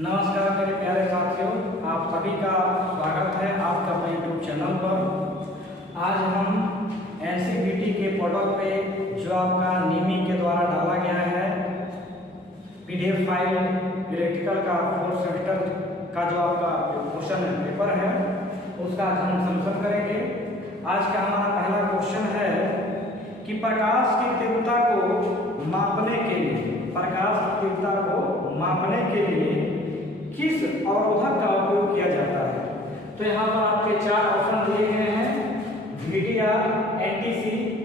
नमस्कार मेरे प्यारे साथियों, आप सभी का स्वागत है आपका अपने यूट्यूब चैनल पर। आज हम एनसीईआरटी के पोर्टल पे जो आपका निमी के द्वारा डाला गया है पीडीएफ फाइल इलेक्ट्रिकल का 4th सेमेस्टर का जो आपका क्वेश्चन पेपर है उसका हम समीक्षण करेंगे। आज का हमारा पहला क्वेश्चन है कि प्रकाश की तीव्रता को मापने के लिए किस अवरोधक का उपयोग किया जाता है। तो यहाँ पर आपके 4 ऑप्शन दिए गए हैं, VDR, NTC,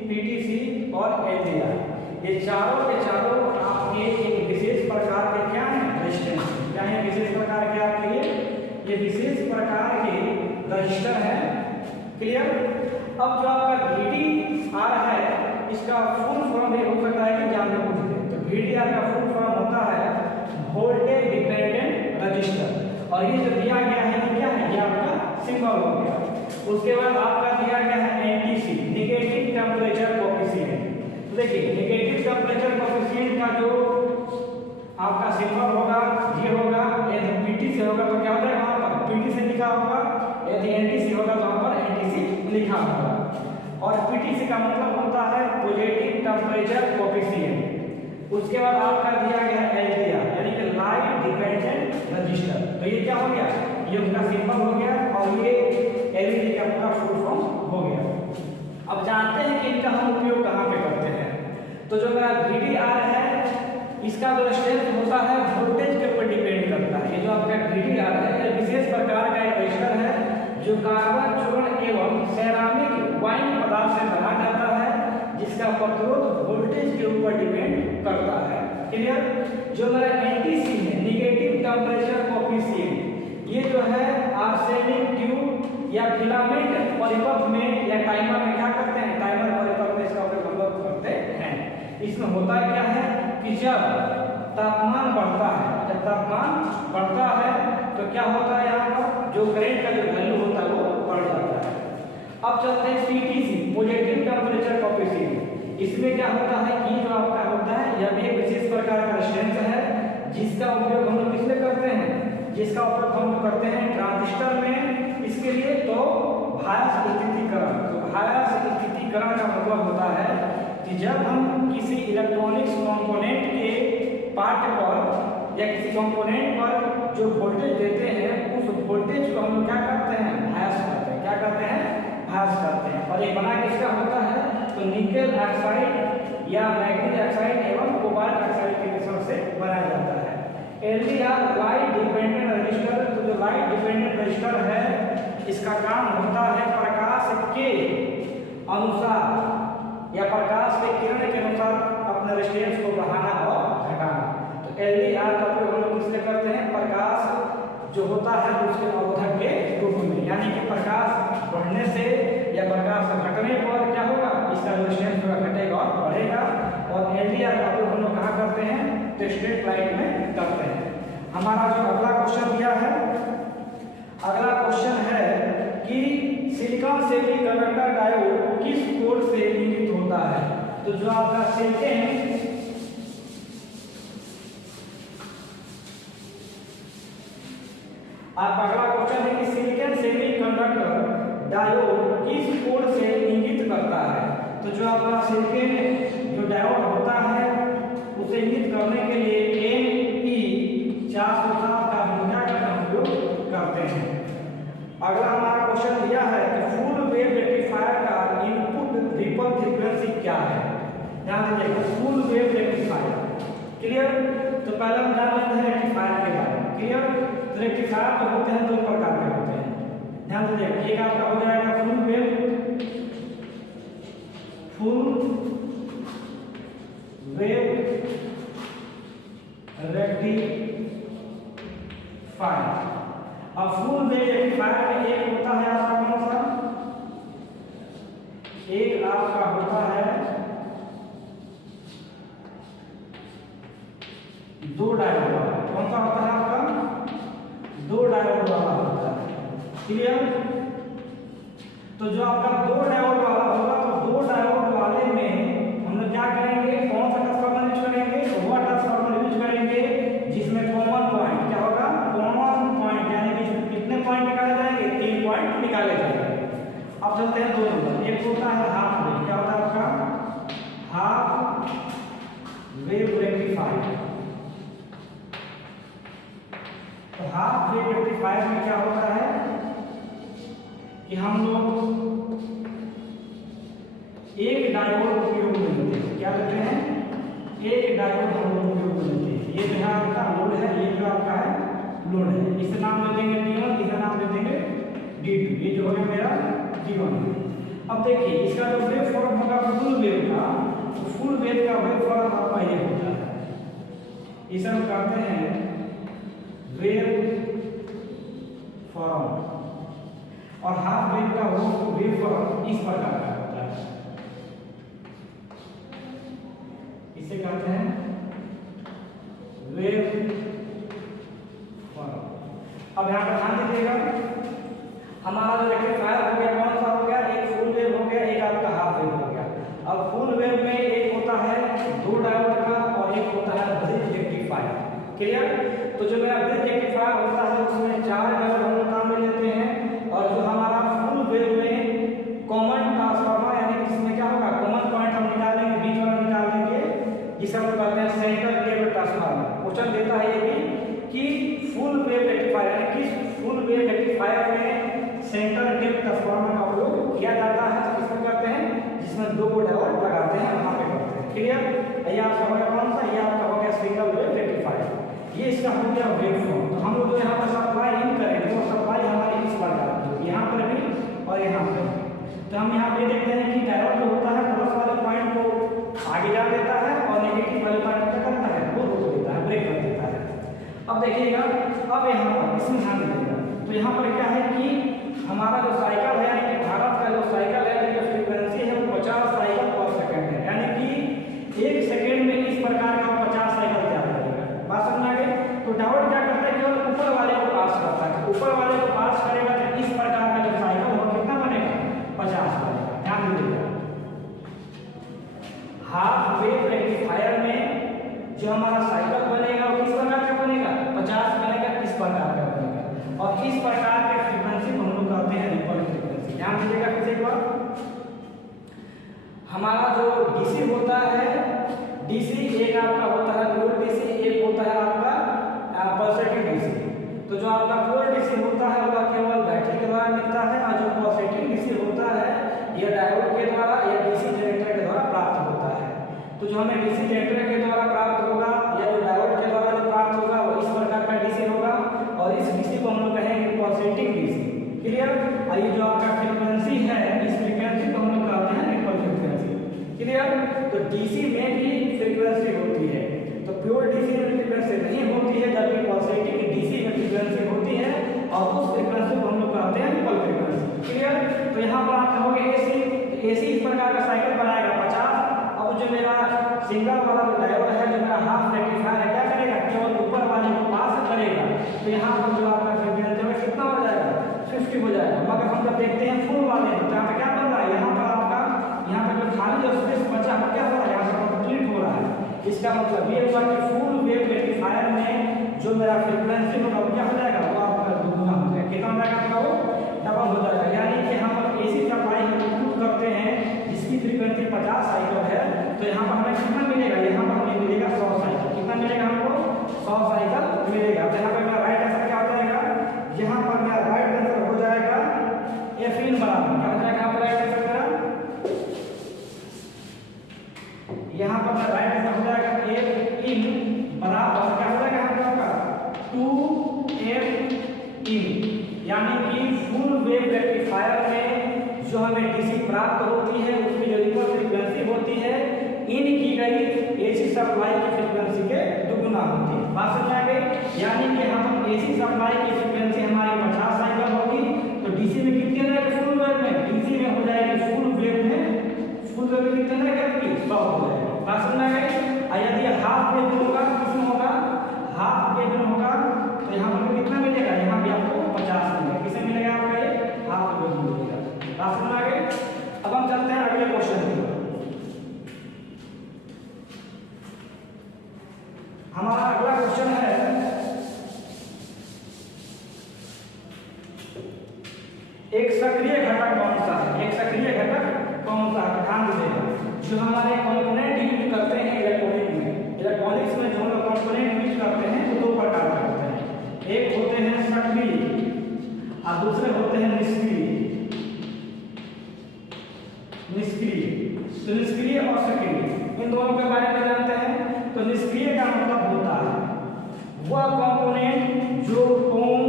PTC और LDR। ये चारों के चारों आपके एक विशेष प्रकार के क्या है रेजिस्टेंस, क्या है विशेष प्रकार के आपके ये विशेष प्रकार के रजिस्टर है। क्लियर। अब जो आपका VDR है इसका फुल फॉर्म ये हो सकता है कि जानने पूछते हैं। तो VDR का फुल फॉर्म होता है वोल्टेज डिपेंडेंट रजिस्टर, और ये जो दिया गया है ये क्या है, ये आपका सिंबल हो गया। उसके बाद आपका दिया गया है NTC, नेगेटिव टेम्परेचर कोएफिशिएंट। तो देखिए नेगेटिव टेम्परेचर कोएफिशिएंट का जो आपका सिंबल होगा ये होगा। यदि PT से होगा तो क्या होगा, वहां पर PT से लिखा होगा, यदि NTC होगा तो वहां पर NTC लिखा होगा। और PTC का मतलब होता है पॉजिटिव टेम्परेचर कोएफिशिएंट। उसके बाद आपका दिया गया है LDR यानी कि लाइट डिपेंडेंट रजिस्टर। तो ये क्या हो गया, ये उसका सिंबल हो गया और ये LED का पूरा फुल फॉर्म हो गया। अब जानते हैं कि इनका हम उपयोग कहाँ पे करते हैं। तो जो मेरा VDR है इसका जो स्ट्रेंथ होता है वोल्टेज के ऊपर डिपेंड करता है। ये जो आपका VDR है ये विशेष प्रकार का एक रजिस्टर है जो कार्बन चूर्ण एवं सेरामिक वाइन पदार्थ से बना जाता है, जिसका प्रतिरोध वोल्टेज के ऊपर डिपेंड करता है। क्लियर। जो मेरा NTC है नेगेटिव टेम्परेचर कोएफिशिएंट, ये जो है आर्सेनिक ट्यूब या फिलामेंट परिपथ में या टाइमर में क्या करते हैं, टाइमर परिपथ में इसका उपयोग करते हैं। इसमें होता क्या है कि जब तापमान बढ़ता है, तो क्या होता है यहाँ पर जो करंट का जो वैल्यू होता है वो बढ़ जाता है। अब चलते हैं PTC, पॉजिटिव टेम्परेचर कोएफिशिएंट। इसमें क्या होता है कि जो आपका होता है यह भी एक विशेष प्रकार का रेजिस्टेंस है जिसका उपयोग हम लोग किसमें करते हैं, जिसका उपयोग हम लोग करते हैं ट्रांजिस्टर में। इसके लिए तो बायस स्थितिकरण। तो बायस स्थितिकरण का मतलब होता है कि जब हम किसी इलेक्ट्रॉनिक्स कंपोनेंट के पार्ट पर या किसी कंपोनेंट पर जो वोल्टेज देते हैं उस वोल्टेज को हम क्या करते हैं, बायस करते हैं। क्या करते हैं, बायस करते हैं। और ये बना किसका होता है, तो निकेल ऑक्साइड या मैग्नीज ऑक्साइड एवं कोबाल्ट ऑक्साइड के मिश्रण से बनाया जाता है। LDR light dependent register. तो जो लाइट डिपेंडेंट रजिस्टर है इसका काम होता है प्रकाश के अनुसार या प्रकाश के किरण के अनुसार अपने रेजिस्टेंस को बढ़ाना और घटाना। तो LDR का उपयोग हम लोग किससे करते हैं, प्रकाश जो होता है उसके अवरोधक के रूप में, यानी कि प्रकाश बढ़ने से या प्रकाश घटने पर क्या होगा, इसका रेजिस्टेंस घटेगा और बढ़ेगा। और LDR का उपयोग हम लोग कहाँ करते हैं, तो स्ट्रेट लाइट में करते हैं। हमारा जो अगला क्वेश्चन दिया है, अगला क्वेश्चन है कि सिलिकॉन सेमीकंडक्टर डायोड किस कोड से निर्मित होता है। तो जो आपका सिलिकॉन आप अगला क्वेश्चन है कि सिलिकॉन सेमीकंडक्टर डायोड किस कोड से इंगित करता है। तो जो आपका सिलिकॉन जो डायोड होता है उसे इंगित करने के लिए ME407 का हम क्या करते हैं, उपयोग करते हैं। अगला हमारा क्वेश्चन दिया है कि फुल वेव रेक्टिफायर का इनपुट रिपल फ्रीक्वेंसी क्या है। ध्यान दीजिएगा, फुल वेव रेक्टिफायर। क्लियर। तो पहले हम जान लेते हैं रेक्टिफायर के बारे में। क्लियर। तो रेक्टिफायर तो होते हैं दो प्रकार के होते हैं। ध्यान दीजिएगा, एक आपका हो जाएगा फुल वेव रेक्टिफायर। अब फुल वेव रेक्टिफायर में एक होता है आपका कौन सा, एक आपका होता है दो डायोड वाला। कौन सा होता है आपका, दो डायोड वाला होता है। क्लियर। तो जो आपका दो डायोड वाला होगा तो दो डायोड वाले में हम लोग क्या करेंगे, कौन सा ट्रांसफार्मर यूज करेंगे, तो वह ट्रांसफार्मर यूज करेंगे जिसमें कॉमन पॉइंट क्या होगा, वेव रेक्टिफायर। तो हाफ वेव रेक्टिफायर में क्या होता है कि हम लोग एक डायोड उपयोग में लेते हैं। क्या लेते हैं? एक डायोड हम लोग उपयोग में लेते हैं। ये जो है आपका लोड है, ये जो आपका है लोड है, इसे नाम दे देंगे D1, इसे नाम दे देंगे D2। ये जो है मेरा D1 है। अब देखिए इसका जो वेव फॉर्म होगा फुल वेव का, तो फुल वेव का वेव फॉर्म आपका ये होता है, इसे हम कहते हैं वेव फॉर्म। और हाफ वेव का वेव फॉर्म इस प्रकार का होता है, इसे कहते हैं वेव फॉर्म। अब यहाँ पर ध्यान दीजिएगा, हमारा जो रेक्टिफायर हो गया कौन सा हो गया? एक फुल वेव हो गया, एक आपका हाफ वेव हो गया। अब फुल वेव में एक होता है 2 डायोड का और एक होता है ब्रिज रेक्टिफायर। क्लियर? तो जो मेरा ब्रिज रेक्टिफायर होता है उसमें 4 डायोड हम लोग काम में लेते हैं, और जो हमारा फुल वेव में कॉमन ट्रांसफार्मर यानी इसमें क्या होगा, कॉमन पॉइंट हम निकालेंगे, बीच वाला निकाल देंगे, जिसे हम कहते हैं सेंटर वेव ट्रांसफार्मर। क्वेश्चन देता है ये भी कि फुल वेव रेक्टिफायर यानी कि फुल वेव रेक्टिफायर में सेंटर वेव ट्रांसफार्मर का उपयोग किया जाता है। किसमें करते हैं? जिसमें 2 डायोड लगाते हैं, वहां पे करते हैं। क्लियर? ये आपका हो गया कौन सा? ये आपका हो गया सिंगल वेव रेक्टिफायर। ये इसका हो गया वेव फॉर्म। तो हम लोग जो यहाँ पर सप्लाई इन करेंगे वो सप्लाई हमारी इस प्रकार की, यहाँ पर भी और यहाँ पर भी। तो हम यहाँ पे देखते हैं कि डायोड जो होता है प्लस वाले पॉइंट को आगे जा देता है और नेगेटिव वाले पॉइंट क्या करता है, वो रोक देता है, ब्रेक कर देता है। अब देखिएगा, अब यहाँ पर इसमें ध्यान दीजिएगा, तो यहाँ पर क्या है कि हमारा जो साइकिल है यानी कि भारत का जो साइकिल है, जो फ्रीक्वेंसी है वो 50 साइकिल पर सेकंड है, यानी कि 1 सेकंड में इस प्रकार का 50 साइकिल तैयार करेगा। बात समझ आ गई? तो डायोड क्या करता है, केवल ऊपर वाले को पास करता है। ऊपर वाले को पास करेगा तो इस प्रकार का जो साइकिल होगा कितना बनेगा? 50 बनेगा। ध्यान दीजिएगा, हाफ वेव रेक्टिफायर में जो हमारा साइकिल बनेगा वो किस प्रकार का बनेगा? 50 बनेगा, इस प्रकार का बनेगा। और इस प्रकार के फ्रीक्वेंसी को हम लोग कहते हैं रिपल फ्रीक्वेंसी। ध्यान दीजिएगा फिर एक बार, हमारा जो डीसी होता है, डीसी एक आपका होता है प्योर डीसी, एक होता है आपका पल्सेटिंग डीसी। तो जो आपका प्योर डीसी होता है वह केवल बैटरी के द्वारा मिलता है, और जो पल्सेटिंग डीसी होता है यह डायोड के द्वारा या डीसी जनरेटर के द्वारा प्राप्त होता है। तो जो हमें डीसी जनरेटर के द्वारा प्राप्त होगा या जो डायोड के द्वारा जो प्राप्त होगा वो इस प्रकार का डीसी होगा, और इस डीसी को हम लोग कहेंगे पल्सेटिंग डीसी। क्लियर? और ये जो आपका फ्रीक्वेंसी है, इस फ्रीक्वेंसी को हम लोग कहते हैं रिपल फ्रीक्वेंसी। क्लियर? तो डीसी में भी फ्रीक्वेंसी होती है, तो प्योर डीसी में फ्रीक्वेंसी नहीं होती है, जबकि पल्सेटिंग डीसी में फ्रीक्वेंसी होती है, और उस फ्रीक्वेंसी को हम लोग कहते हैं रिपल फ्रीक्वेंसी। क्लियर? तो यहाँ पर आप कहोगे एसी इस प्रकार का साइकिल बनाएगा 50। अब जो मेरा सिंगल वाला जो डायोड है, जो मेरा हाफ रेक्टिफायर है, क्या करेगा? केवल ऊपर वाले को पास करेगा, तो यहाँ पर जो आपका फ्रीक्वेंसी है कितना हो जाएगा? 50 हो जाएगा। मगर हम जब देखते हैं फुल वाले तो यहाँ पे क्या बन रहा है, यहाँ पर आपका यहाँ पर जो खाली जो स्पेस बचा है क्या हो रहा है, यहाँ पर कंप्लीट हो रहा है। इसका मतलब ये हुआ कि फुल वेव रेक्टिफायर में जो मेरा फ्रीक्वेंसी होगा वो क्या हो जाएगा? वो आपका दुगुना हो जाएगा। कितना हो जाएगा? वो डबल हो जाएगा। यानी कि हम एसी सप्लाई हम करते हैं जिसकी फ्रीक्वेंसी 50 साइकिल है, तो यहाँ पर हमें कितना मिलेगा? यहाँ पर हमें मिलेगा 100 साइकिल। कितना मिलेगा हमको? 100 साइकिल मिलेगा। तो यहाँ पर मेरा राइट आंसर क्या हो जाएगा? यहाँ पर मेरा राइट आंसर हो जाएगा F इन बराबर क्या हो जाएगा? यहाँ पर राइट आंसर मेरा, यहाँ पर मेरा राइट आंसर हो जाएगा F इन बराबर क्या हो जाएगा? यहाँ पर 2F इन, यानी कि फुल वेव रेक्टिफायर में जो हमें डीसी प्राप्त होती है उसकी जो रिपल फ्रीक्वेंसी होती है, इन की गई एसी सप्लाई की फ्रीक्वेंसी के दुगुना होती है। बात समझ आ गई? यानी कि हम एसी सप्लाई की फ्रीक्वेंसी हमारी 50 साइकिल होगी, तो डीसी में कितनी रहेगी? फुल वेव में डीसी में हो जाएगी फुल वेव में कितनी रहेगी? 100 हो जाएगी। बात समझ आ गई? और यदि हाफ वेव होगा, किसमें होगा? हाफ वेव में होगा, तो यहाँ पर कितना मिलेगा? यहाँ पे आपको 50 मिलेगा। किसे मिलेगा? आपका ये हाफ वेव मिलेगा। बात समझ आ गई? अब हम चलते हैं अगले क्वेश्चन की ओर। हमारा अगला क्वेश्चन है, एक सक्रिय घटक कौन सा है? एक सक्रिय घटक कौन सा है? ध्यान दीजिएगा, जो हमारे कंपोनेंट यूज करते हैं इलेक्ट्रॉनिक में, इलेक्ट्रॉनिक्स में जो हम लोग कंपोनेंट यूज करते हैं वो दो प्रकार के होते हैं, एक होते हैं सक्रिय और दूसरे होते हैं निष्क्रिय। तो निष्क्रिय और सक्रिय इन दोनों के बारे में जानते हैं। तो निष्क्रिय का मतलब होता है वह कंपोनेंट जो ओम,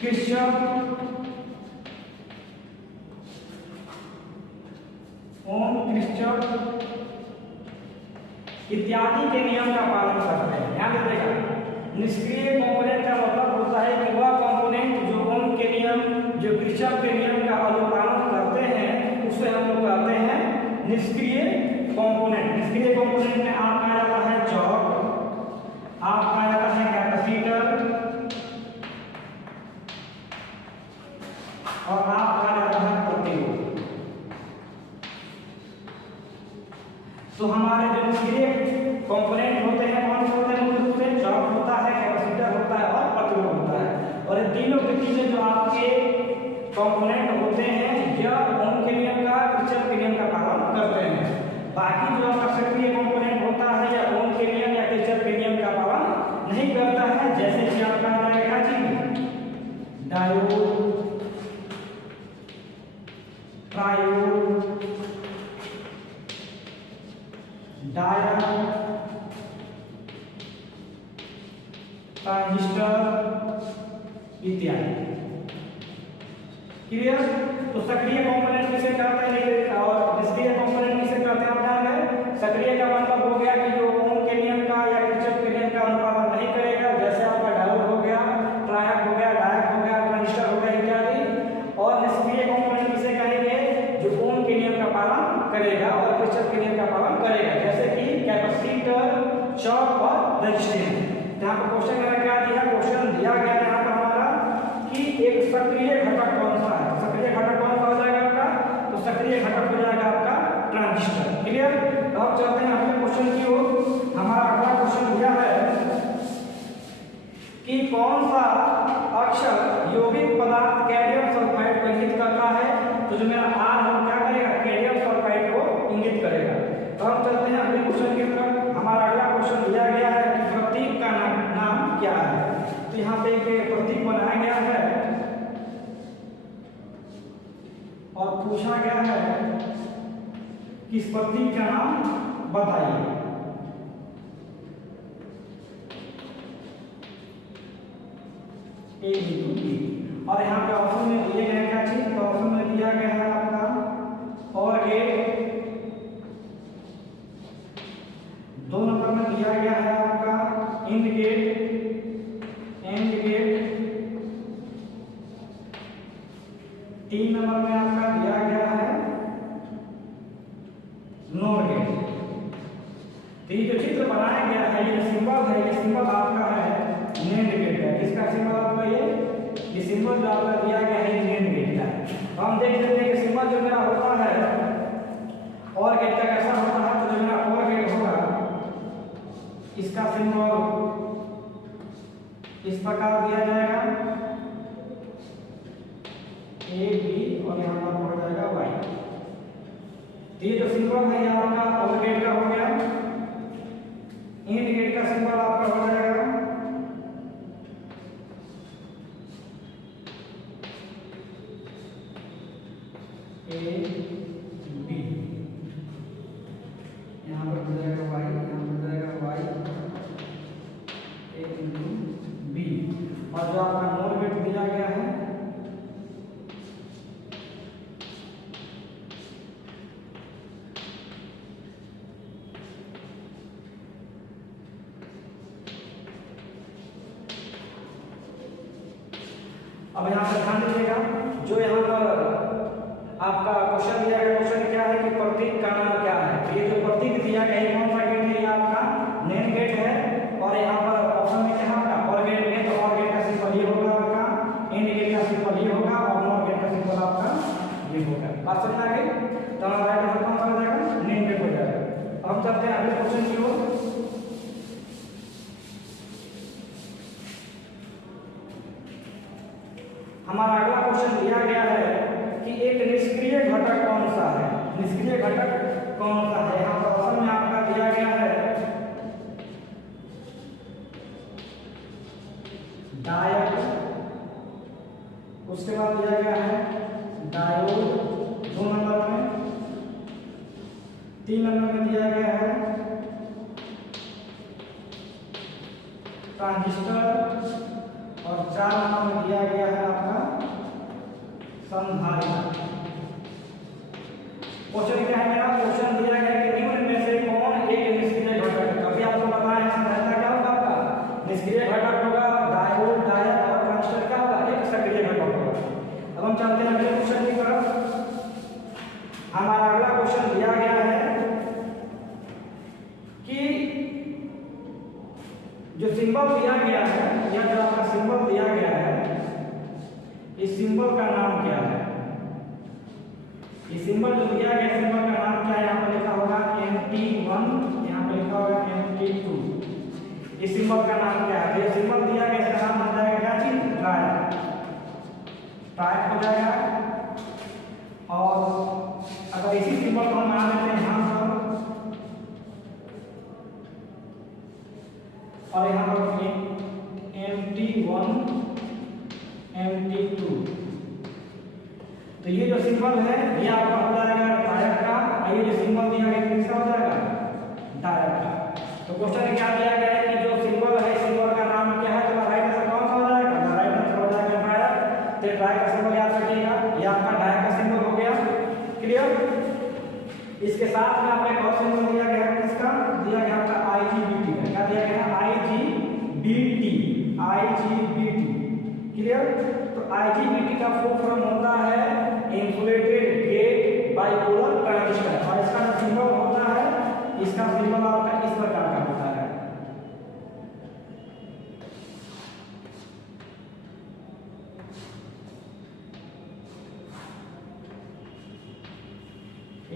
किरचॉफ इत्यादि के नियम का पालन करते हैं। ध्यान दीजिएगा, निष्क्रिय कंपोनेंट का मतलब होता है कि वह कंपोनेंट जो ओम के नियम, जो किरचॉफ के नियम का अनुपालन करते हैं उसे हम लोग कहते हैं निष्क्रिय कंपोनेंट। निष्क्रिय कंपोनेंट में आपका आता है चौक, आपका आता है कैपेसिटर और आपका आता है प्रतिरोध। तो हमारे जो निष्क्रिय कंपोनेंट होते हैं कौन से होते हैं? मुख्य रूप से चौक होता है, कैपेसिटर होता है और प्रतिरोध होता है। और ये तीनों के तीनों जो आपके कंपोनेंट होते हैं यह ओम के नियम का, किरचॉफ के नियम का पालन करते हैं। बाकी जो आपका सक्रिय कंपोनेंट होता है या ओम के नियम या किरचॉफ के नियम का पालन नहीं करता है। जैसे कि आपका क्या चीज? डायोड, ट्रायोड, डायोड, ट्रांजिस्टर इत्यादि। क्लियर? तो सक्रिय कंपोनेंट किसे कहते हैं और निष्क्रिय कंपोनेंट किसे कहते हैं आप जान गए। सक्रिय का मतलब हो गया कि जो ओम के नियम का या किरचॉफ के नियम का अनुपालन नहीं करेगा, जैसे आपका डायोड हो गया, ट्रायड हो गया, डायोड हो गया, ट्रांजिस्टर हो गया इत्यादि। और निष्क्रिय कंपोनेंट किसे कहेंगे? जो ओम के नियम का पालन करेगा और किरचॉफ के नियम का पालन करेगा, जैसे कि कैपेसिटर, चौक और रेजिस्टेंस। यहाँ पर क्वेश्चन में क्या दिया? क्वेश्चन दिया गया है यहाँ पर हमारा कि एक सक्रिय घटक कौन सा है। सक्रिय घटक कौन सा हो जाएगा आपका? तो सक्रिय घटक हो जाएगा आपका ट्रांजिस्टर। क्लियर? अब चलते हैं अगले क्वेश्चन की ओर। हमारा अगला क्वेश्चन दिया है कि कौन सा अक्षर यौगिक पदार्थ कैडमियम सल्फाइड को इंगित करता है। तो जो मेरा आर है क्या करेगा? कैडमियम सल्फाइड को इंगित करेगा। तो हम चलते हैं अगले क्वेश्चन की तरफ। हमारा अगला क्वेश्चन दिया गया है कि प्रतीक का नाम क्या है। तो यहाँ पे एक प्रतीक बनाया गया है और पूछा गया है कि इस प्रतीक का नाम बताइए। और यहाँ पे ऑप्शन में दिए गए क्या चीज? तो ऑप्शन में दिया गया है आपका और गेट, 2 नंबर में दिया गया है आपका AND gate, AND gate, 3 number में आपका दिया गया है नोर गेट। तो ये जो चित्र बनाया गया है, ये सिंबल है, ये सिंबल आपका है नेंड गेट का। किसका सिंबल आपका? ये सिंबल जो आपका दिया गया है ये नेंड गेट का है। तो हम देख लेते हैं कि सिंबल जो मेरा होता है और गेट का कैसा होता है। तो जो मेरा और गेट होगा इसका सिंबल इस प्रकार दिया जाएगा ए बी और यहाँ पर हो जाएगा वाई। तो ये जो सिंबल है ये आपका और गेट का हो गया। इंड गेट का सिंबल आपका हो जाएगा ए बी, यहाँ पर हो जाएगा वाई, यहाँ पर हो जाएगा वाई ए इंटू बी। और जो आपका नोर गेट दिया गया है अब यहाँ पर ध्यान दीजिएगा, जो यहाँ पर आपका क्वेश्चन दिया गया, क्वेश्चन क्या है कि प्रतीक का नाम क्या है। तो ये जो प्रतीक दिया गया है कौन सा गेट है? ये आपका नेम गेट है। और यहाँ पर ऑप्शन में क्या होगा? और गेट है। तो और गेट का सिंबल ये होगा आपका, इंड गेट का सिंबल ये होगा और नॉर गेट का सिंबल आपका ये होगा। बात समझ आ गई? तो हमारा राइट आंसर कौन सा हो जाएगा? नेम गेट हो जाएगा। अब चलते हैं अगले क्वेश्चन की ओर। हमारा अगला क्वेश्चन दिया गया है कि एक निष्क्रिय घटक कौन सा है। निष्क्रिय घटक कौन सा है? यहाँ पर ऑप्शन में आपका 3 नंबर में दिया गया है ट्रांजिस्टर और 4 नंबर में दिया गया है आपका संधारित्र। क्वेश्चन क्या है मेरा? क्वेश्चन दिया गया है कि निम्न में से कौन एक निष्क्रिय घटक है? कभी आपको पता है संधारित्र क्या होगा? आपका निष्क्रिय घटक होगा, डायोड, डायोड और ट्रांजिस्टर क्या होगा? एक सक्रिय घटक होगा। अब हम चलते हैं अगले क्वेश्चन की तरफ। हमारा अगला क्वेश्चन दिया गया है कि जो सिंबल दिया गया है या जो आपका सिंबल दिया गया है, इस सिंबल का नाम क्या है? ये सिंबल जो दिया गया सिंबल का नाम क्या है? यहाँ पर लिखा होगा MT1, यहाँ पर लिखा होगा MT2। इस सिंबल का नाम क्या है? ये सिंबल दिया गया इसका नाम बन जाएगा क्या चीज? ट्रायड। ट्रायड हो जाएगा। और अगर इसी सिंबल को हम मान लेते हैं यहाँ पर और यहाँ पर MT1 MT2, तो ये जो सिंबल है ये आपका हो जाएगा डायोड का, और ये जो सिंबल दिया गया किसका हो जाएगा? डायोड का। तो क्वेश्चन क्या दिया गया है कि जो सिंबल है सिंबल का नाम क्या है? तो राइट आंसर कौन सा हो जाएगा? राइट आंसर हो जाएगा डायोड। तो डायोड का सिंबल याद रखिएगा, ये आपका डायोड का सिंबल हो गया। क्लियर? इसके साथ में आपका एक और सिंबल दिया गया है, किसका दिया गया? आपका IGBT का। क्या दिया गया है? IGBT। IGBT। क्लियर? तो IGBT का फुल फॉर्म होता है इंसुलेटेड गेट बाइपोलर ट्रांजिस्टर, और इसका जो सिंबल होता है, इसका सिंबल आपका इस प्रकार का होता है।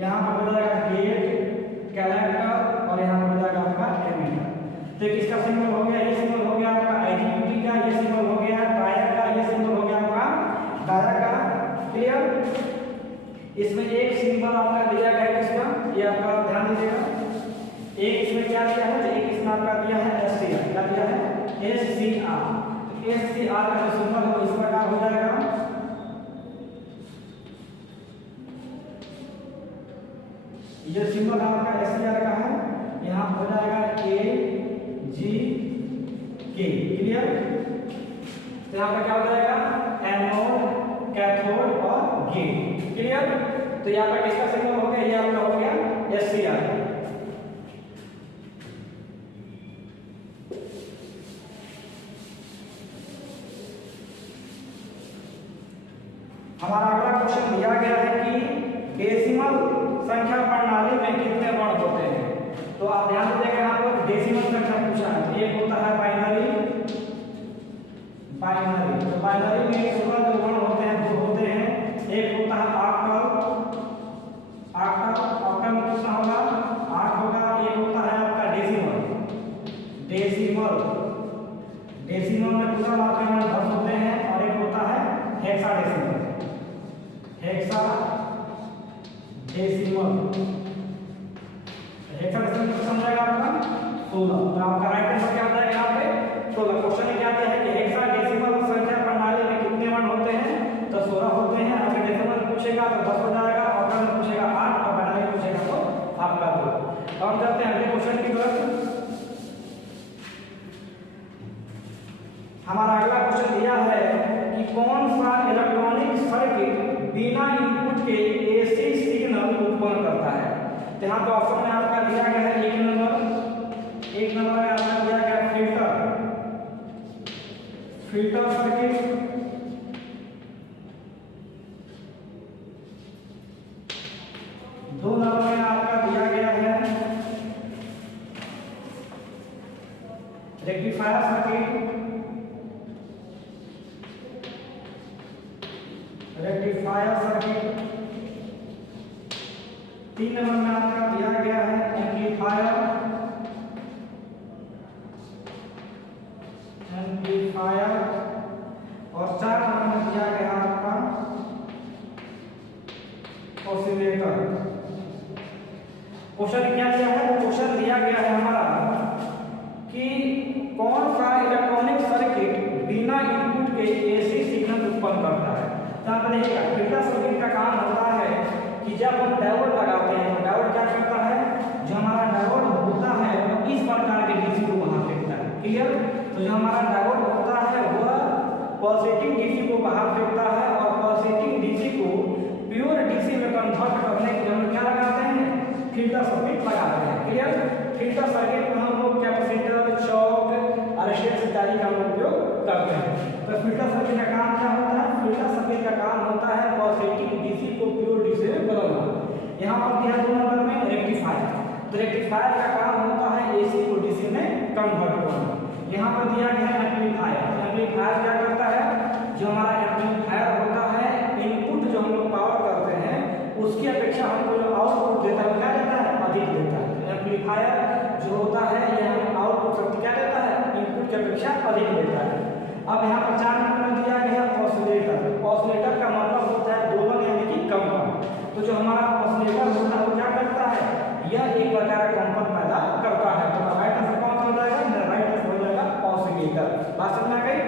यहाँ पर हो जाएगा गेट, कलेक्टर और यहाँ पर हो जाएगा आपका एमिटर। तो किसका सिंबल हो गया? ये सिंबल हो गया आपका IGBT का, ये सिंबल हो गया ट्रायड का, ये सिंबल हो गया आपका डायोड का। क्लियर? इसमें एक सिंबल आपका दिया गया है किसका? ये आपका ध्यान दीजिएगा। एक इसमें क्या दिया है? एक इसमें आपका दिया है SCR। क्या दिया है? SCR। तो SCR का जो सिंबल है इस प्रकार हो जाएगा। ये सिंबल आपका SCR का है, यहाँ हो जाएगा AGK। क्लियर? तो यहाँ पर क्या हो जाएगा? एनोड, कैथोड और गेट। क्लियर? तो यहाँ पर किसका सिंबल हो गया? ये आपका हो गया SCR। हमारा अगला क्वेश्चन दिया गया है कि डेसिमल संख्या प्रणाली में कितने वर्ण होते हैं? तो आप ध्यान दीजिएगा, यहाँ पर डेसिमल संख्या पूछा है। एक होता है बाइनरी। तो बाइनरी में जो वर्ण होते हैं दो होते हैं। एक होता है ऑक्टल। ऑक्टल में कितना होगा? 8 होगा। एक होता है आपका डेसिमल। डेसिमल में टोटल आपके यहाँ 10 होते हैं। और एक होता है हेक्साडेसिमल। हेक्साडेसिमल को समझाएगा आपका 16। तो आपका राइट आंसर क्या आता है यहाँ पे? 16। क्वेश्चन में क्या दिया है कि हेक्साडेसिमल संख्या प्रणाली में कितने वर्ण होते हैं? तो 16 होते हैं। अगर डेसिमल पूछेगा तो 10 हो जाएगा, ऑक्टल में पूछेगा 8 और बाइनरी पूछेगा तो आपका 2। तो हम चलते हैं अगले क्वेश्चन की तरफ। हमारा अगला क्वेश्चन दिया है कि कौन सा इलेक्ट्रॉनिक सर्किट बिना इनपुट के AC सिग्नल उत्पन्न करता है? तो यहाँ पे ऑप्शन में आपका दिया गया है एक नंबर में आपका दिया गया फिल्टर सर्किट। दो नंबर में आपका दिया गया है रेक्टिफायर सर्किट। तीन नंबर में आपका दिया गया है एम्पलीफायर। और 4 नंबर में दिया गया आपका ऑसिलेटर। क्वेश्चन क्या दिया है? क्वेश्चन दिया गया है हमारा कि कौन सा इलेक्ट्रॉनिक सर्किट बिना इनपुट के AC सिग्नल उत्पन्न करता है? तो आप देखिएगा फिल्टर सर्किट का काम होता है कि जब हम डायोड लगाते हैं तो डायोड क्या करता है? सर्किट लगाते हैं। क्लियर? फिल्टर सर्किट में हम लोग कैपेसिटर, चौक, रेजिस्टेंस इत्यादि का उपयोग करते हैं। तो फिल्टर सर्किट का काम क्या होता है? फिल्टर सर्किट का काम होता है पॉजिटिव डीसी को प्योर डीसी में बदलना। यहाँ पर दिया 2 नंबर में रेक्टिफायर। तो रेक्टिफायर का काम होता है एसी को डीसी में कन्वर्ट करना। यहाँ पर दिया गया है एम्पलीफायर। एम्पलीफायर क्या करता है? जो हमारा एम्पलीफायर होता है, इनपुट जो हम लोग पावर करते हैं उसकी अपेक्षा हमको जो आउटपुट देता है क्या देता है? अधिक देता है। एम्पलीफायर जो होता है यह हमें आउटपुट शक्ति क्या देता है? इनपुट की अपेक्षा अधिक देता है। अब यहाँ पर 4 नंबर में दिया गया ऑसिलेटर। ऑसिलेटर का मतलब होता है दोलन यानी कि कंपन। तो जो हमारा ऑसिलेटर होता है वो क्या करता है? यह एक प्रकार का कंपन पैदा करता है। तो राइट आंसर कौन सा हो जाएगा? राइट आंसर हो जाएगा ऑसिलेटर। बात समझ में आ गई?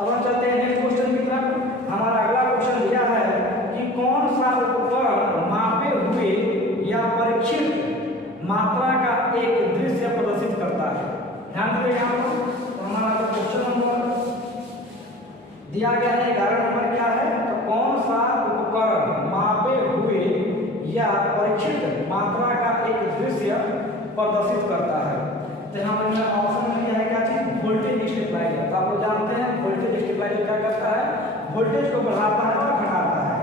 अब हम चलते हैं नेक्स्ट क्वेश्चन की तरफ। हमारा अगला क्वेश्चन दिया है कि कौन सा उपकरण मापे हुए या परीक्षित मात्रा का एक दृश्य प्रदर्शित करता है? ध्यान दीजिए यहाँ पर। तो हमारा क्वेश्चन नंबर दिया गया है 11 नंबर क्या है? तो कौन सा उपकरण मापे हुए या परीक्षित मात्रा का एक दृश्य प्रदर्शित करता है? तो यहाँ पर ऑप्शन में दिया है क्या चीज? Voltage stabiliser. तो आप लोग जानते हैं वोल्टेज स्टेबलाइजर क्या करता है? वोल्टेज को बढ़ाता है और घटाता है।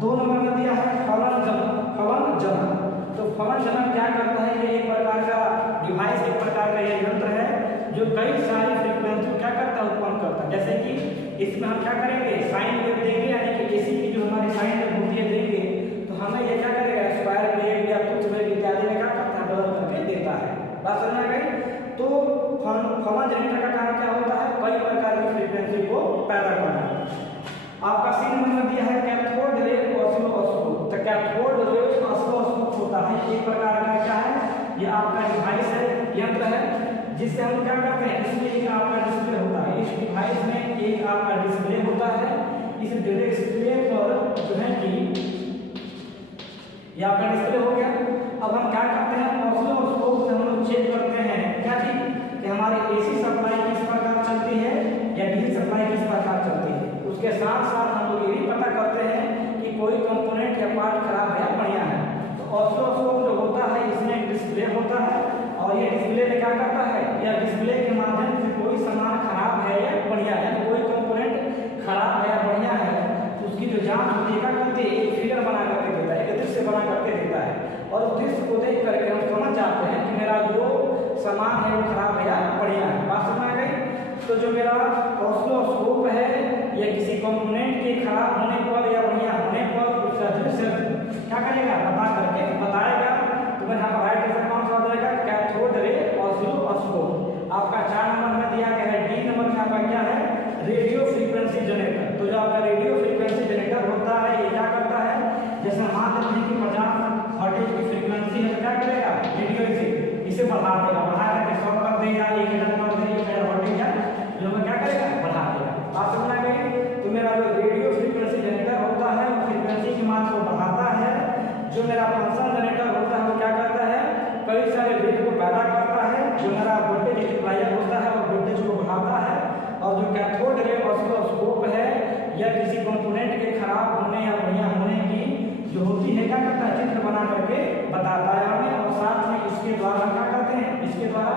2 नंबर में दिया है फलन जनक। तो फलन जनक क्या करता है? ये एक प्रकार का डिवाइस, एक प्रकार का ये यंत्र है जो कई सारी फ्रीक्वेंसी क्या करता है? उत्पन्न करता है। जैसे कि इसमें हम क्या करेंगे? साइन वेव देंगे, यानी कि एसी की जो हमारी साइन वेव होती है देंगे, तो हमें ये क्या करेगा? स्क्वायर वेव या तुच्छ वेव इत्यादि में क्या करता है? बदल करके देता है। बात समझ में आ गई? तो फलन जनरेटर का काम क्या होता है? कई प्रकार की फ्रीक्वेंसी को पैदा करना। आपका सी नंबर में दिया है कैथोड रे ऑसिलोस्कोप। तो कैथोड रे ऑसिलोस्कोप होता है एक प्रकार का क्या है? ये आपका डिवाइस है, यंत्र है, जिससे हम क्या करते हैं? इसमें एक आपका डिस्प्ले होता है। इस डिवाइस में एक आपका डिस्प्ले होता है। इस डिस्प्ले पर जो है कि ये आपका डिस्प्ले हो गया। अब हम क्या करते हैं? ऑसिलोस्कोप से हम लोग चेक करते हैं क्या चीज? कि हमारी एसी सप्लाई किस प्रकार चलती है या डीसी सप्लाई किस प्रकार चलती है। उसके साथ साथ हम लोग ये भी पता करते हैं कि कोई कंपोनेंट या पार्ट खराब है या बढ़िया है। तो ऑसिलोस्कोप जो होता है इसमें एक डिस्प्ले होता है और ये डिस्प्ले में क्या करता है? या डिस्प्ले के माध्यम से कोई सामान खराब है या बढ़िया है, कोई कंपोनेंट खराब है या बढ़िया है, तो उसकी जो जांच होती है क्या करती है? एक फिगर बना करके देता है, एक दृश्य बना करके देता है। और उस दृश्य को देख करके हम समझ जाते हैं कि मेरा जो सामान है वो खराब है या बढ़िया है। बात समझ में आ गई? तो जो मेरा ऑसिलोस्कोप है ये किसी कंपोनेंट के खराब होने पर या बढ़िया होने पर उसका दृश्य क्या करेगा? बता करके बताएगा। तो मैं यहाँ राइट आंसर कौन सा हो जाएगा? Cathode ray oscilloscope. आपका 4 नंबर में दिया गया है डी नंबर में आपका क्या है? Radio frequency generator. तो जो आपका रेडियो फ्रीक्वेंसी जनरेटर होता है ये क्या करता है? जैसे मान लेते हैं कि 50 हर्ट्ज की फ्रीक्वेंसी है तो क्या करेगा? रेडियो इसे बढ़ा देगा, बढ़ा करके 100 कर देगा, 1000 कर देगा, 1000 हर्ट्ज या जो क्या करेगा? बढ़ा देगा। आप समझ गए? तो मेरा जो रेडियो फ्रीक्वेंसी जनरेटर होता है वो फ्रीक्वेंसी की मान को बढ़ाता है। जो मेरा फंक्शन जनरेटर होता है वो क्या करता है? कई सारे वेव को पैदा करता है। जो मेरा वोल्टेज स्टेबलाइजर होता है वो वोल्टेज को बढ़ाता है। और जो कैथोड रे ऑसिलोस्कोप है यह किसी कंपोनेंट के खराब होने या बढ़िया होने की जो होती है क्या करता है? चित्र बना करके बताता है हमें। और साथ में इसके द्वारा क्या करते हैं? इसके द्वारा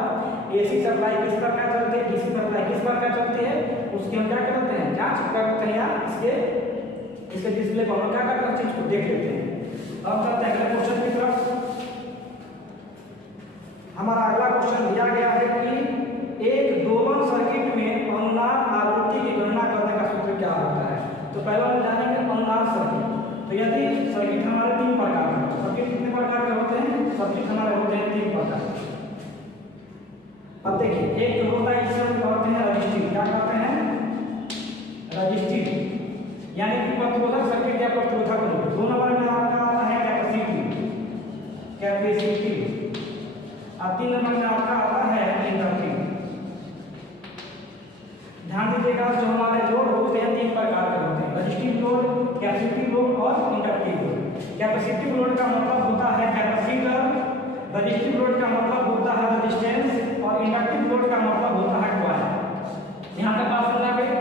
एसी सप्लाई किस प्रकार चलती है, डीसी सप्लाई किस प्रकार चलती है, उसकी हम क्या करते हैं? जांच करते हैं या इसके डिस्प्ले पर हम क्या करते हैं? चीज को देख लेते हैं। अब चलते हैं अगले क्वेश्चन की तरफ। हमारा अगला क्वेश्चन दिया गया है कि एक दोलन सर्किट में अनुनाद आवृत्ति की गणना करने का सूत्र क्या होता है? तो पहले हम जानेंगे अनुनाद सर्किट। तो यदि सर्किट हमारे 3 प्रकार के हैं। सर्किट कितने प्रकार के होते हैं? सर्किट हमारे होते हैं 3 प्रकार के। अब देखिए एक जो होता है इसे हम कहते हैं रजिस्टिव। क्या कहते हैं? रजिस्टिव यानी कि प्रतिरोधक सर्किट या प्रतिरोधक लोड। 2 नंबर में आपका आता है कैपेसिटिव और 3 नंबर में आपका आता है इंडक्टिव। ध्यान दीजिएगा जो हमारे लोड होते हैं 3 प्रकार के होते हैं। रजिस्टिव लोड, कैपेसिटिव लोड और इंडक्टिव लोड। कैपेसिटिव लोड का मतलब होता है कैपेसिटर, रजिस्टिव लोड का मतलब होता है रेजिस्टेंस और इंडक्टिव लोड का मतलब होता है कॉइल। यहाँ तक बात समझ गई?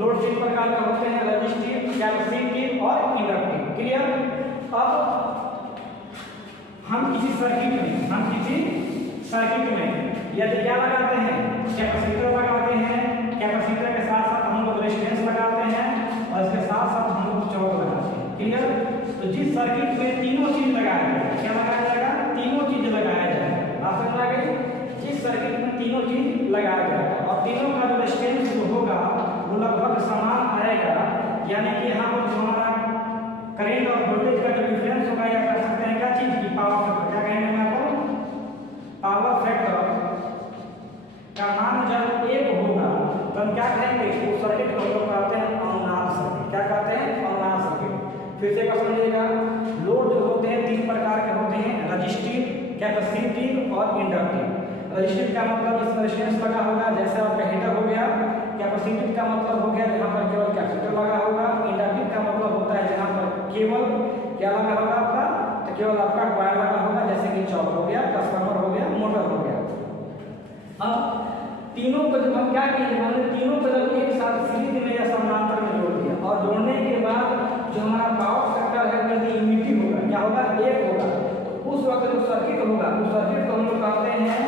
लोड 3 प्रकार के होते हैं, रजिस्टिव, कैपेसिटिव और इंडक्टिव। क्लियर? अब हम किसी सर्किट में यदि क्या लगाते हैं, कैपेसिटर लगाते हैं, कैपेसिटर के साथ साथ हम लोग रेजिस्टेंस लगाते हैं और इसके साथ साथ हम लोग चौक लगाते हैं। क्लियर? तो जिस सर्किट में तीनों चीज लगाया जाए, क्या लगाया जाएगा? तीनों चीज लगाया जाएगा। बात समझ आ गई? जिस सर्किट में तीनों चीज लगाया जाएगा और तीनों का रेजिस्टेंस जो होगा वो लगभग समान आएगा, यानी कि यहाँ पर जो हमारा करंट और वोल्टेज का जो डिफरेंस होगा या कर सकते हैं क्या चीज की, पावर फैक्टर। क्या कहेंगे मैं आपको? पावर फैक्टर का मान जब 1 होगा तो हम क्या कहेंगे? उस सर्किट को हम लोग कहते हैं अनुनाद सर्किट। क्या कहते हैं? अनुनाद सर्किट। फिर से समझिएगा, लोड जो होते हैं 3 प्रकार के होते हैं, रजिस्टिव, कैपेसिटिव और इंडक्टिव। रजिस्टिव का मतलब जिसमें रेजिस्टेंस लगा होगा, जैसे आपका हीटर हो गया। कैपेसिटिव का मतलब हो गया जहाँ पर केवल कैपेसिटर लगा होगा। इंडक्टिव का मतलब होता है जहाँ पर केवल क्या लगा होगा आपका, तो केवल आपका कॉइल लगा होगा, जैसे कि चौक हो गया, ट्रांसफार्मर हो गया, मोटर हो गया। अब तीनों को जब हम क्या किए, हमने तीनों को जब एक साथ सीरीज में या समानांतर में जोड़ दिया और जोड़ने के बाद जो हमारा पावर फैक्टर है यदि यूनिटी होगा, क्या होगा? 1 होगा, तो उस वक्त जो सर्किट होगा उस सर्किट को हम लोग कहते हैं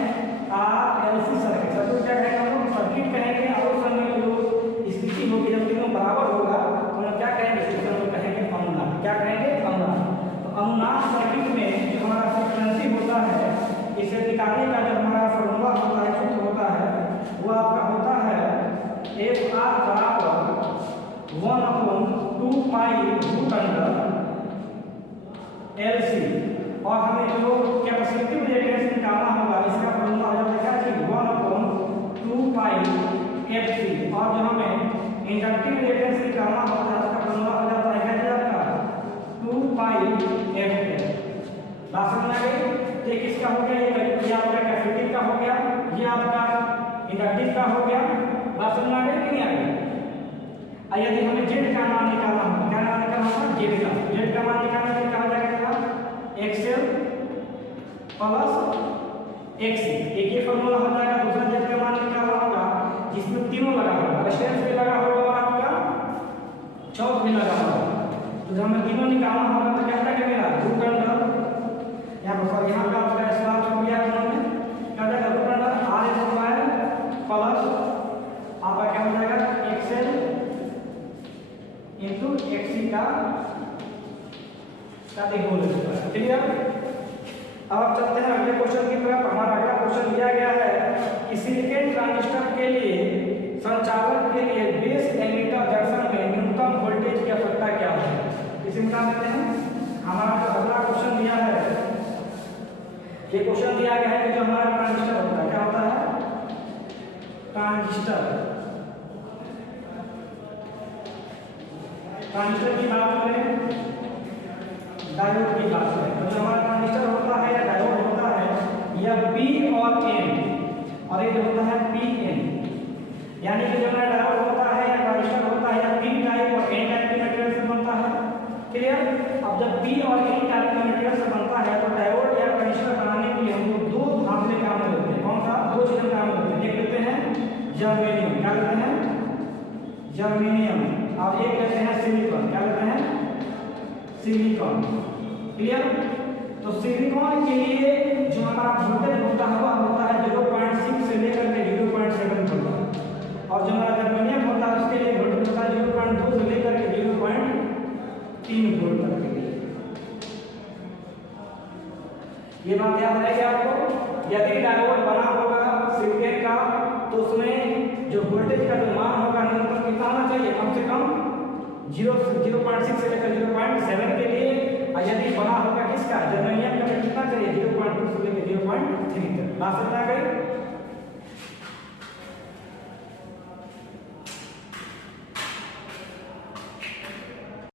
RLC सर्किट। सर्किट क्या कहेंगे हम लोग? सर्किट कहेंगे। और उस समय जो स्थिति होगी जब तीनों बराबर होगा तो हम क्या कहेंगे? इसको हम कहेंगे अनुनाद। क्या कहेंगे? अनुनाद। तो अनुनाद सर्किट में जो हमारा फ्रीक्वेंसी होता है, इसे निकालने का जो हमारा फॉर्मूला होता है, सूत्र होता है, वो आपका होता है FR बराबर 1/2 पाई रूट अंडर LC। और हमें जो कैपेसिटिव रिएक्टेंस निकालना होगा, इसका फॉर्मूला हो जाता है क्या चीज? 1/2 पाई FC। और जो हमें इंडक्टिव रिएक्टेंस निकालना होगा, इसका फॉर्मूला हो जाता है क्या चीज आपका? 2 पाई FL। बात समझ आ गई? ये किसका हो गया? ये आपका कैपेसिटिव का हो गया, ये आपका इंडक्टिव का हो गया। बात समझ आ गई कि नहीं आ गई? यदि हमें जेड का मान निकालना हो, क्या मान निकालना होगा? जेड का मान निकालने के लिए कहा जाएगा XL प्लस XC। एक ये फॉर्मूला हो जाएगा। दूसरा जेड का मान निकालना होगा जिसमें तीनों लगा होगा, रेजिस्टेंस भी लगा होगा और आपका चौक भी लगा होगा। तो जब हमें तीनों निकालना होगा तो क्या क्या मिला? रूट अंडर, यहाँ पे आपका स्लैब छोड़ दिया उन्होंने, क्या जाएगा? रूट अंडर R² प्लस आपका क्या हो जाएगा? XL इंटू XC का होल। क्लियर? अब चलते हैं अगले क्वेश्चन की तरफ। हमारा अगला क्वेश्चन दिया गया है कि सिलिकॉन ट्रांजिस्टर के लिए संचालन के लिए बेस एमिटर जंक्शन में न्यूनतम वोल्टेज की आवश्यकता क्या है? इसे बता देते हैं। हमारा जो अगला क्वेश्चन दिया है, ये क्वेश्चन दिया गया है कि जो हमारा ट्रांजिस्टर होता है, क्या होता है? ट्रांजिस्टर की बात करें, डायोड की बात करें, तो जो हमारा ट्रांजिस्टर होता है या डायोड होता है, यह P और N और ये जो होता है PN, यानी कि जो हमारा डायोड होता है या ट्रांजिस्टर होता है या P टाइप और N टाइप के मटेरियल से बनता है। क्लियर? अब जब P और N टाइप के मटेरियल से बनता है तो डायोड या ट्रांजिस्टर बनाने के लिए हम लोग 2 धातुएं काम में लेते हैं। कौन सा? 2 चीजें काम में लेते हैं। एक लेते हैं जर्मेनियम, क्या लेते हैं? जर्मेनियम। और एक लेते हैं सिलिकॉन, क्या लेते हैं? सिलिकॉन। क्लियर? तो सिलिकॉन के लिए जो हमारा वोल्टेज होता है वह होता है 0.6 से लेकर के 0.7 वोल्ट, और जो हमारा जर्मेनियम होता है उसके लिए वोल्टेज होता है 0.2 से लेकर के 0.3 वोल्ट तक के लिए। ये बात याद रहेगी आपको। यदि डायोड बना होगा सिलिकॉन का तो उसमें जो वोल्टेज का जो मान होगा न्यूनतम कितना होना चाहिए? कम से कम 0.6 से लेकर 0.7 के लिए। और यदि बना होगा किसका? जर्मेनियम का कितना चाहिए? 0.2 से लेकर 0.3 तक। बात समझ आ गई?